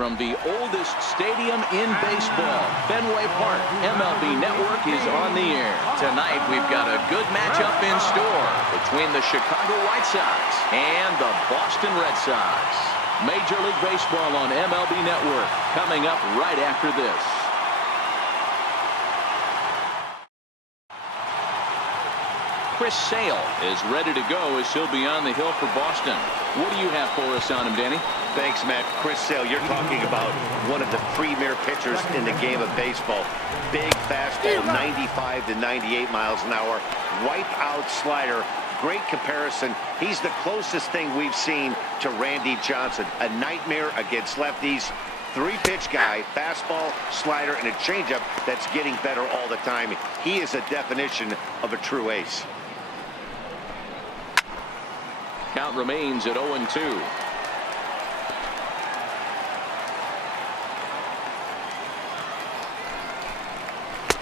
from the oldest stadium in baseball, Fenway Park. MLB Network is on the air. Tonight we've got a good matchup in store between the Chicago White Sox and the Boston Red Sox. Major League Baseball on MLB Network coming up right after this. Chris Sale is ready to go as he'll be on the hill for Boston. What do you have for us on him, Danny? Thanks, Matt. Chris Sale, you're talking about one of the premier pitchers in the game of baseball. Big fastball, 95 to 98 miles an hour. Wipe out slider. Great comparison. He's the closest thing we've seen to Randy Johnson. A nightmare against lefties. Three-pitch guy, fastball, slider, and a changeup that's getting better all the time. He is a definition of a true ace. Count remains at 0-2.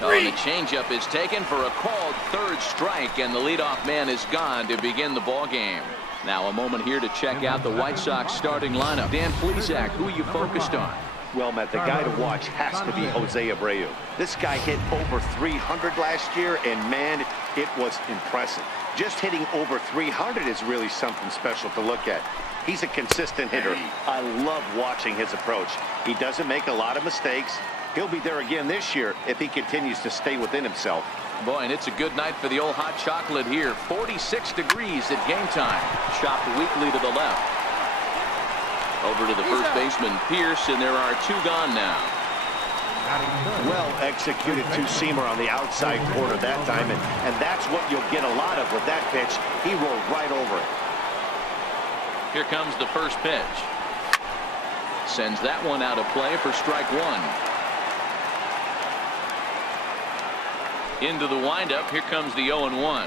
Oh, and the changeup is taken for a called third strike, and the leadoff man is gone to begin the ball game. Now a moment here to check out the White Sox starting lineup. Dan Plesac, who are you focused on? Well, Matt, the guy to watch has to be Jose Abreu. This guy hit over 300 last year, and man, it was impressive. Just hitting over 300 is really something special to look at. He's a consistent hitter. I love watching his approach. He doesn't make a lot of mistakes. He'll be there again this year if he continues to stay within himself. Boy, and it's a good night for the old hot chocolate here. 46 degrees at game time. Chopped weakly to the left. Over to the first baseman, Pierce, and there are two gone now. Well executed two-seamer on the outside corner that time, and that's what you'll get a lot of with that pitch. He rolled right over it. Here comes the first pitch. Sends that one out of play for strike one. Into the windup. Here comes the 0-1.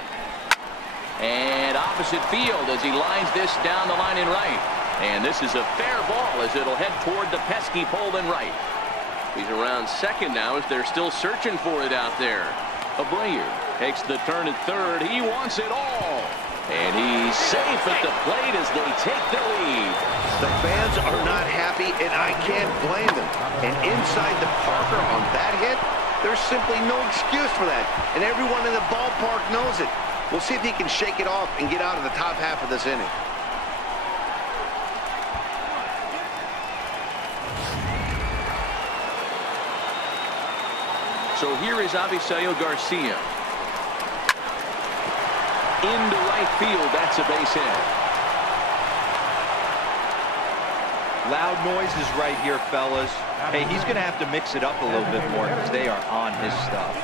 And opposite field as he lines this down the line in right. And this is a fair ball as it'll head toward the pesky pole in right. He's around second now as they're still searching for it out there. Abreu takes the turn at third. He wants it all. And he's safe at the plate as they take the lead. The fans are not happy, and I can't blame them. And inside the Parker on that hit, there's simply no excuse for that. And everyone in the ballpark knows it. We'll see if he can shake it off and get out of the top half of this inning. So here is Avisail Garcia. Into right field. That's a base hit. Loud noises right here, fellas. Hey, he's going to have to mix it up a little bit more because they are on his stuff.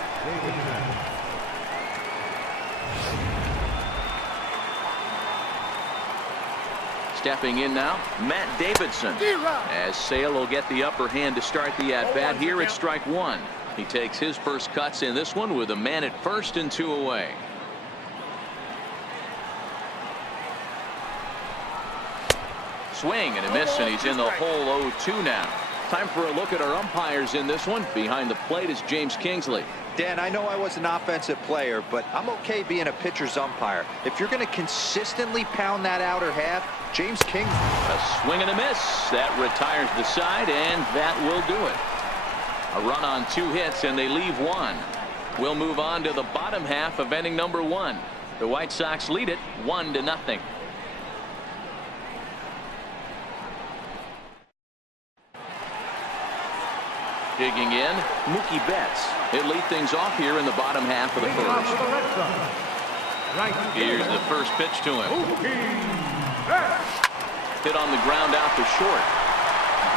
Stepping in now, Matt Davidson. As Sale will get the upper hand to start the at-bat here at strike one. He takes his first cuts in this one with a man at first and two away. Swing and a miss, and he's in the hole 0-2 now. Time for a look at our umpires in this one. Behind the plate is James Kingsley. Dan, I know I was an offensive player, but I'm okay being a pitcher's umpire. If you're going to consistently pound that outer half, James Kingsley. A swing and a miss. That retires the side, and that will do it. A run on two hits, and they leave one. We'll move on to the bottom half of inning number one. The White Sox lead it 1-0. Digging in, Mookie Betts. He'll lead things off here in the bottom half of the first. Here's the first pitch to him. Hit on the ground out to short.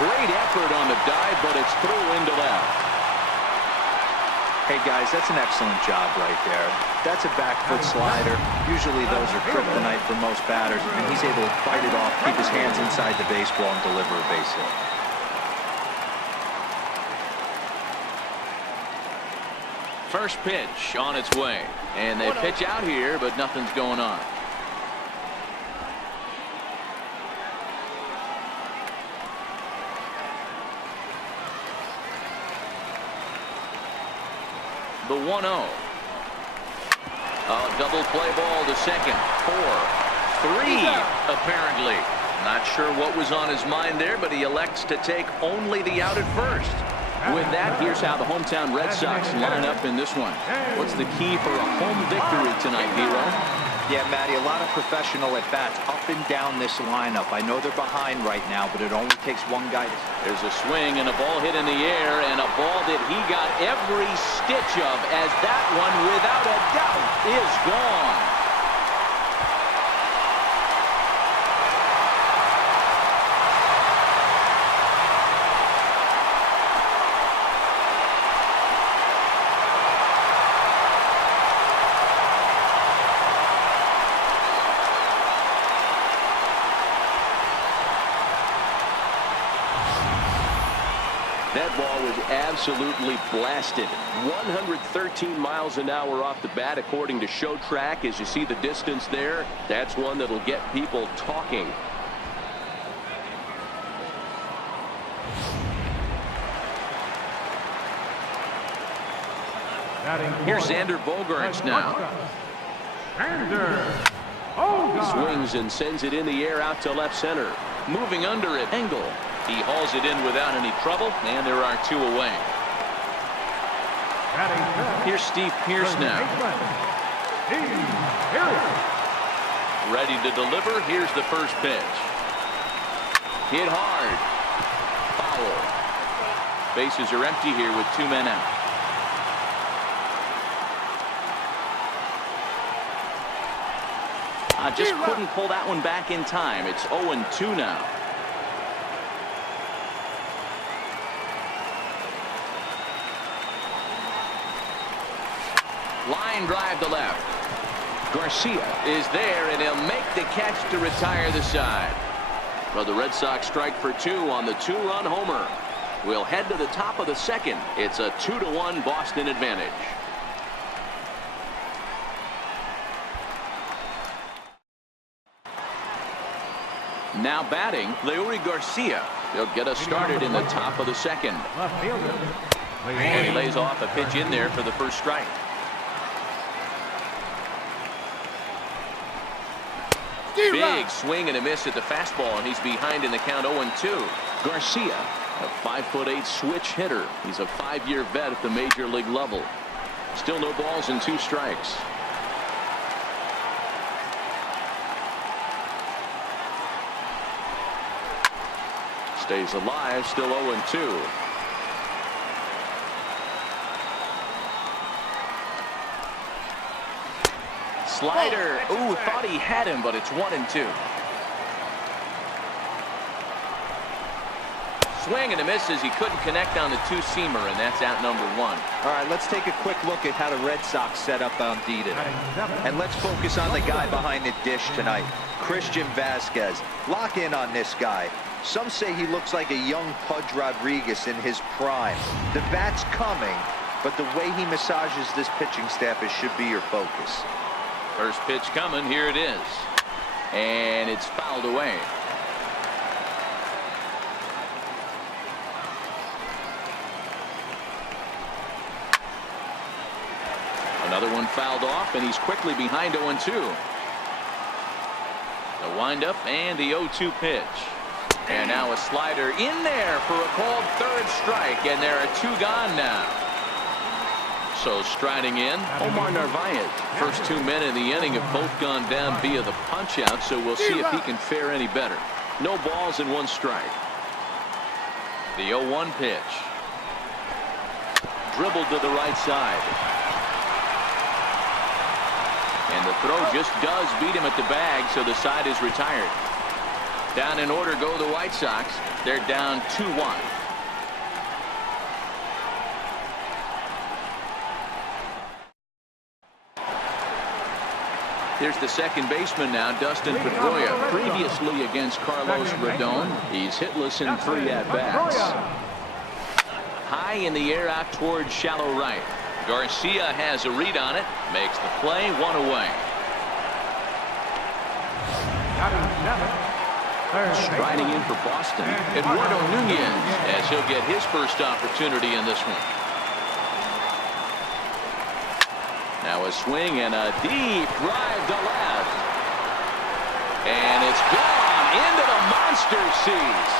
Great effort on the dive, but it's through into left. Hey, guys, that's an excellent job right there. That's a back foot slider. Usually those are kryptonite for most batters, and he's able to fight it off, keep his hands inside the baseball, and deliver a base hit. First pitch on its way, and they pitch out here, but nothing's going on. The 1-0. A double play ball to second. 4-3 apparently. Not sure what was on his mind there, but he elects to take only the out at first. With that, here's how the hometown Red Sox line up in this one. What's the key for a home victory tonight, Hero? Yeah, Matty, a lot of professional at-bats up and down this lineup. I know they're behind right now, but it only takes one guy. There's a swing and a ball hit in the air, and a ball that he got every stitch of, as that one, without a doubt, is gone. That ball was absolutely blasted. 113 miles an hour off the bat, according to Show Track. As you see the distance there, that's one that'll get people talking. Here's Xander Bogaerts now. Swings and sends it in the air out to left center. Moving under it, Engel. He hauls it in without any trouble, and there are two away. Here's Steve Pearce now. Ready to deliver. Here's the first pitch. Hit hard. Foul. Bases are empty here with 2 men out. I just couldn't pull that one back in time. It's 0-2 now. Line drive to left. Garcia is there, and he'll make the catch to retire the side. Well, the Red Sox strike for 2 on the 2-run homer. We'll head to the top of the second. It's a 2-1 Boston advantage. Now batting, Leury Garcia. He'll get us started in the top of the second. And he lays off a pitch in there for the first strike. Big swing and a miss at the fastball, and he's behind in the count 0-2. Garcia, a 5'8" switch hitter. He's a 5-year vet at the major league level. Still no balls and 2 strikes. Stays alive, still 0-2. Slider. Ooh, thought he had him, but it's 1-2. Swing and a miss as he couldn't connect on the 2-seamer, and that's out number 1. All right, let's take a quick look at how the Red Sox set up on D today. And let's focus on the guy behind the dish tonight, Christian Vasquez. Lock in on this guy. Some say he looks like a young Pudge Rodriguez in his prime. The bat's coming, but the way he massages this pitching staff, it should be your focus. First pitch coming. Here it is. And it's fouled away. Another one fouled off, and he's quickly behind 0-2. The windup and the 0-2 pitch. And now a slider in there for a called third strike, and there are 2 gone now. So striding in, Omar Narvaez. First 2 men in the inning have both gone down via the punch-out, so we'll see if he can fare any better. No balls and 1 strike. The 0-1 pitch. Dribbled to the right side. And the throw just does beat him at the bag, so the side is retired. Down in order go the White Sox. They're down 2-1. Here's the second baseman now, Dustin Pedroia. Previously against Carlos Rodon, he's hitless in 3 at-bats. High in the air out towards shallow right. Garcia has a read on it, makes the play, 1 away. Striding in for Boston, Eduardo Nunez, as he'll get his first opportunity in this one. Now a swing and a deep drive to left. And it's gone into the monster sees.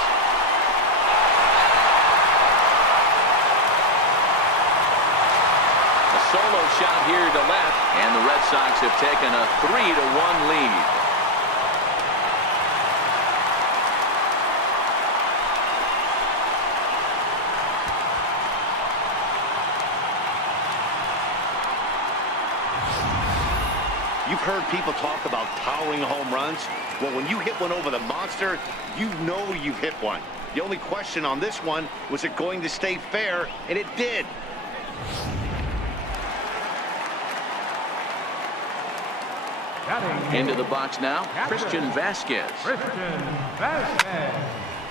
A solo shot here to left, and the Red Sox have taken a 3-1 lead. You've heard people talk about towering home runs. Well, when you hit one over the monster, you know you've hit one. The only question on this one, was it going to stay fair? And it did. Into the box now, Christian Vasquez.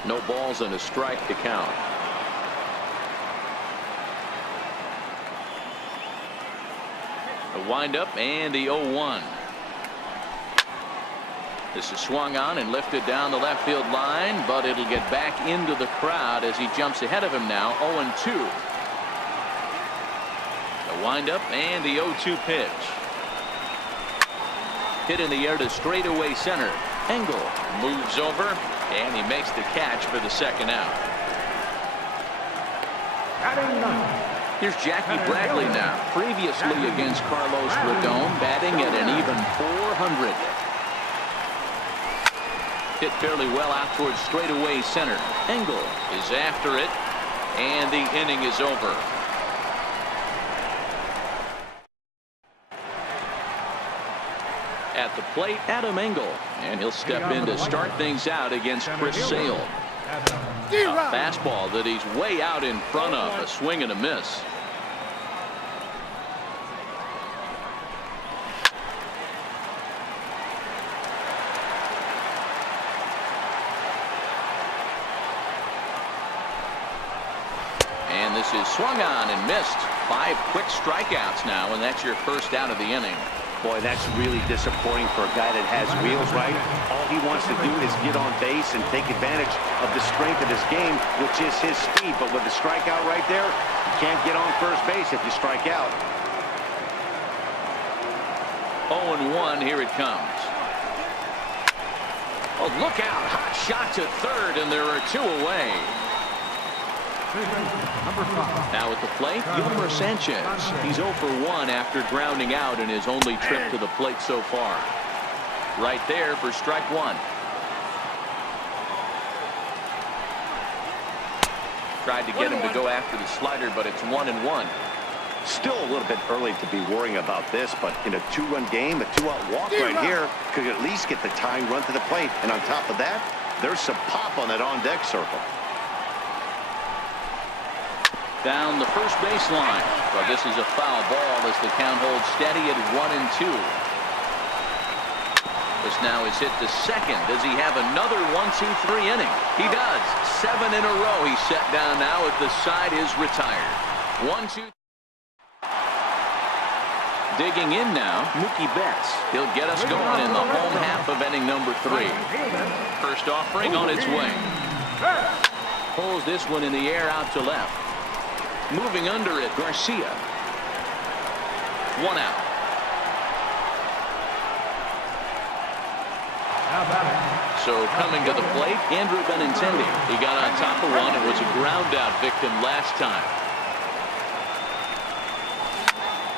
No balls and a strike to count. The windup and the 0-1. This is swung on and lifted down the left field line, but it'll get back into the crowd as he jumps ahead of him now. 0-2. The windup and the 0-2 pitch. Hit in the air to straightaway center. Engel moves over, and he makes the catch for the second out. Here's Jackie Bradley now. Previously against Carlos Rodon, batting at an even .400. Hit fairly well out towards straightaway center. Engel is after it, and the inning is over. At the plate, Adam Engel, and he'll step in to start things out against Chris Sale. A fastball that he's way out in front of. A swing and a miss. And this is swung on and missed. 5 quick strikeouts now, and that's your first out of the inning. Boy, that's really disappointing for a guy that has wheels, right? All he wants to do is get on base and take advantage of the strength of his game, which is his speed. But with the strikeout right there, you can't get on first base if you strike out. 0-1, here it comes. Oh, look out. Hot shot to third, and there are 2 away. Now at the plate, Yolmer Sanchez. He's 0 for 1 after grounding out in his only trip to the plate so far. Right there for strike 1. Tried to get him to go after the slider, but it's 1-1. Still a little bit early to be worrying about this, but in a 2-run game, a 2-out walk right here could at least get the tying run to the plate. And on top of that, there's some pop on that on-deck circle. Down the first baseline, but this is a foul ball as the count holds steady at 1-2. This now is hit to second. Does he have another 1-2-3 inning? He does. 7 in a row. He's set down now as the side is retired. 1-2. Digging in now, Mookie Betts. He'll get us going in the home half of inning number 3. First offering on its way. Pulls this one in the air out to left. Moving under it, Garcia. 1 out. So coming to the plate, Andrew Benintendi. He got on top of one and was a ground out victim last time.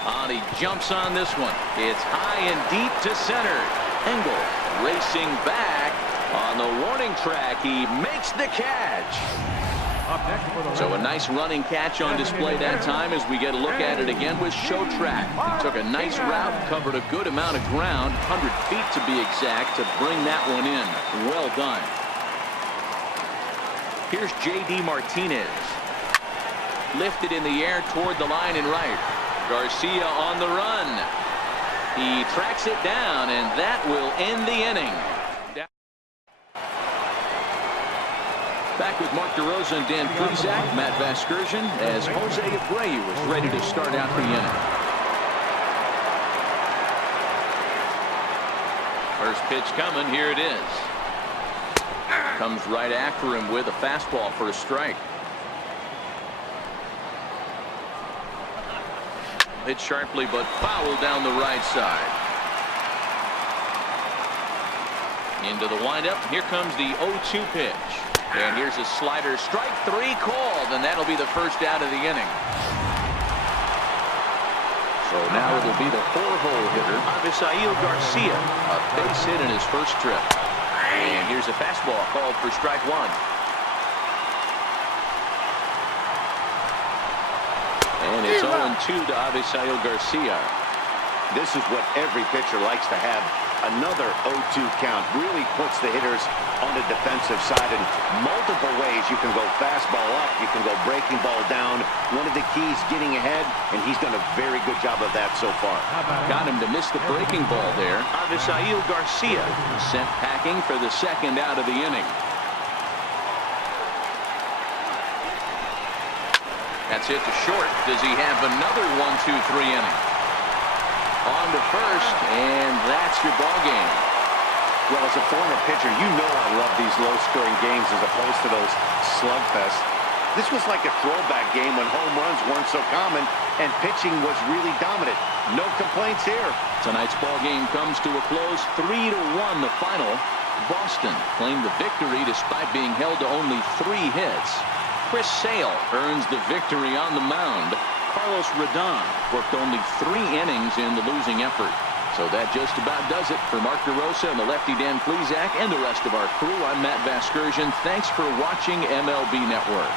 And he jumps on this one. It's high and deep to center. Engel racing back on the warning track. He makes the catch. So a nice running catch on display that time as we get a look at it again with Show Track. He took a nice route, covered a good amount of ground, 100 feet to be exact, to bring that one in. Well done. Here's J.D. Martinez. Lifted in the air toward the line and right. Garcia on the run. He tracks it down, and that will end the inning. Back with Mark DeRosa and Dan Plesac, Matt Vasgersian, as Jose Abreu was ready to start out the inning. First pitch coming, here it is. Comes right after him with a fastball for a strike. Hit sharply, but foul down the right side. Into the windup. Here comes the 0-2 pitch. And here's a slider. Strike 3 called, and that'll be the first out of the inning. So now it'll be the 4-hole hitter, Avisail Garcia. A base hit in his first trip. And here's a fastball called for strike 1. And it's 0-2 to Avisail Garcia. This is what every pitcher likes to have. Another 0-2 count really puts the hitters on the defensive side in multiple ways. You can go fastball up, you can go breaking ball down. One of the keys, getting ahead, and he's done a very good job of that so far. Got him to miss the breaking ball there. Avisail Garcia sent packing for the second out of the inning. That's hit to short. Does he have another 1-2-3 inning? On to first, and that's your ball game. Well, as a former pitcher, you know I love these low-scoring games as opposed to those slugfests. This was like a throwback game when home runs weren't so common and pitching was really dominant. No complaints here. Tonight's ball game comes to a close, 3-1 the final. Boston claimed the victory despite being held to only 3 hits. Chris Sale earns the victory on the mound. Carlos Rodon worked only 3 innings in the losing effort. So that just about does it for Mark DeRosa and the lefty Dan Plesac and the rest of our crew. I'm Matt Vasgersian. Thanks for watching MLB Network.